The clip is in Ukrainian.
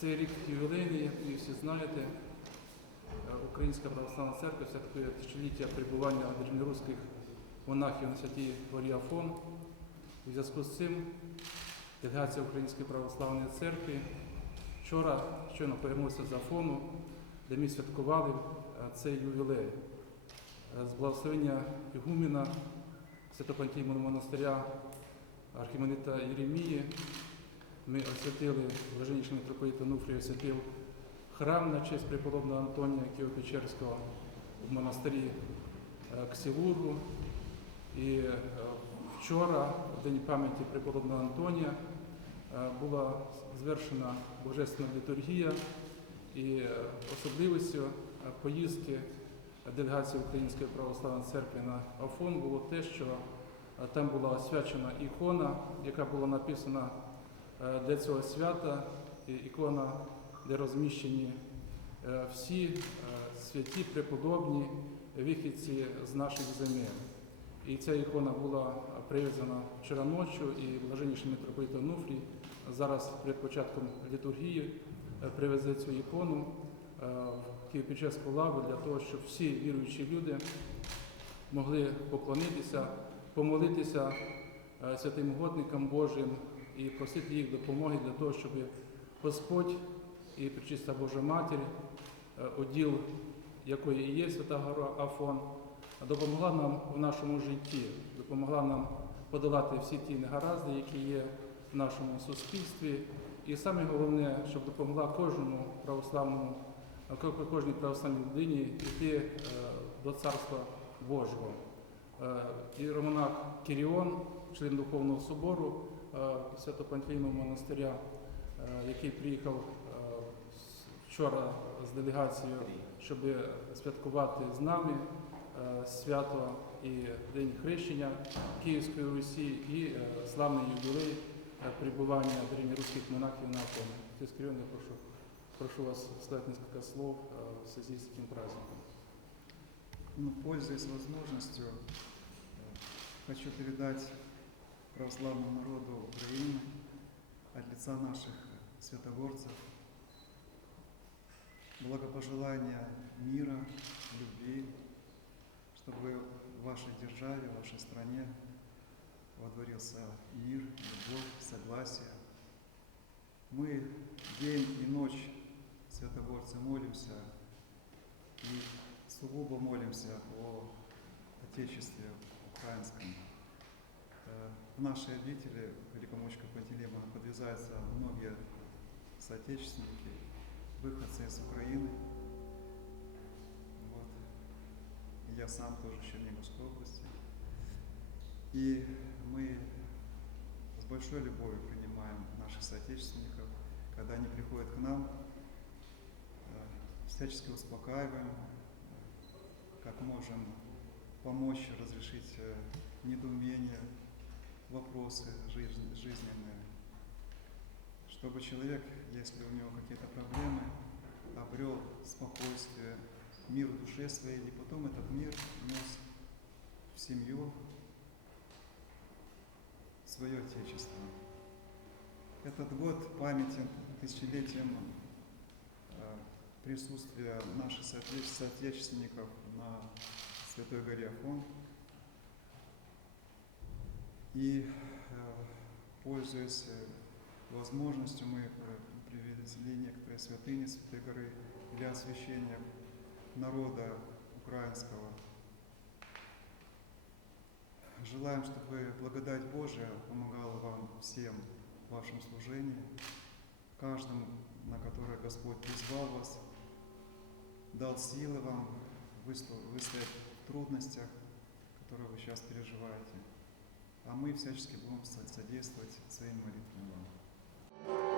Цей рік ювілейний, як ви всі знаєте, е, Українська православна церква святкує тисячоліття перебування древньоруських монахів на святій горі Афон. У зв'язку з цим делегація Української православної церкви вчора щойно повернувся з Афону, де ми святкували е, цей ювілей. Е, З благословення Ігуміна Святопантійного монастиря Архімандрита Єремії ми освятили, блаженніший митрополит Онуфрій освятив храм на честь преподобного Антонія Києво-Печерського в монастирі е, Ксилургу. І е, вчора, в День пам'яті преподобного Антонія, е, була звершена божественна літургія і особливістю поїздки делегації Української православної церкви на Афон було те, що там була освячена ікона, яка була написана для цього свята, ікона, де розміщені е, всі е, святі преподобні вихідці з наших земель. І ця ікона була привезена вчора ночі, і блаженніший митрополит Онуфрій зараз перед початком літургії е, привезе цю ікону е, в Києво-Печерську лаву для того, щоб всі віруючі люди могли поклонитися, помолитися е, святим угодникам Божим і просити їх допомоги для того, щоб Господь і Пречиста Божа Матір, е, оділ якої і є Свята Гора Афон, допомогла нам в нашому житті, допомогла нам подолати всі ті негаразди, які є в нашому суспільстві. І саме головне, щоб допомогла кожному православному, кожній православній людині йти е, до Царства Божого. Е, І Романах Кіріон, член Духовного собору е, Свято-Пантелеймового монастиря, е, який приїхав е, з- вчора з делегацією, щоб святкувати з нами е, свято і День Хрещення Київської Русі і е, славний ювілей е, прибування древньоруських монахів на Афоні. Отец Кирилл, я прошу, прошу вас сказать несколько слов э, в связи с этим праздником. Ну, пользуясь возможностью, э, хочу передать православному народу Украины от лица наших святогорцев благопожелания мира, любви, чтобы в вашей державе, в вашей стране водворился мир, любовь, согласие. Мы день и ночь, святогорцы, молимся и сугубо молимся о Отечестве украинском. В нашей обители Великомучка Пантелеймона подвязаются многие соотечественники, выходцы из Украины. Вот. Я сам тоже из Черниговской области. И мы с большой любовью принимаем наших соотечественников, когда они приходят к нам, э, всячески успокаиваем, э, как можем помочь разрешить э, вопросы жизненные, чтобы человек, если у него какие-то проблемы, обрел спокойствие, мир в душе своей, и потом этот мир нес в семью, свое Отечество. Этот год памятен тысячелетием э, присутствия наших соотече- соотечественников на Святой горе Афон. И, э, пользуясь э, возможностью, мы э, привезли некоторые святыни Святой горы для освящения народа украинского. Желаем, чтобы благодать Божия помогала вам всем в вашем служении, каждому, на которое Господь призвал вас, дал силы вам высто- выстоять в трудностях, которые вы сейчас переживаете. а мы всячески будем содействовать своим молитвам вам.